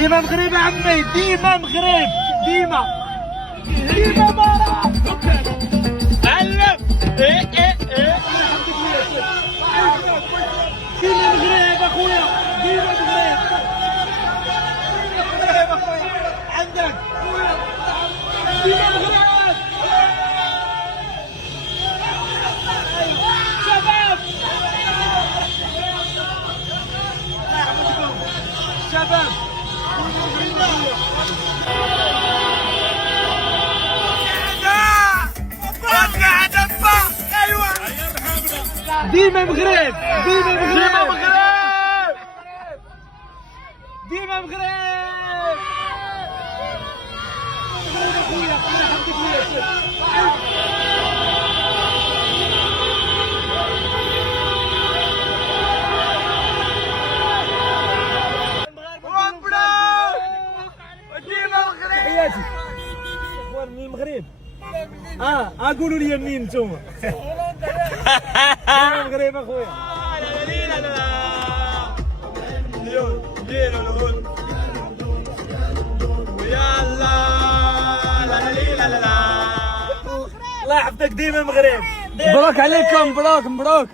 ديما مغرب عمي، ديما مغرب، ديما مرة. علم ديما مغرب اخويا، ديما مغرب. عندك ديما مغرب. شباب شباب ديما مغرب، ديما مغرب، ديما مغرب. اخويا تحياتي اخوان من المغرب. قولوا لي منين نتوما؟ ديما مغرب اخويا. الله يحفظك، ديما مغرب. مبروك عليكم، مبروك.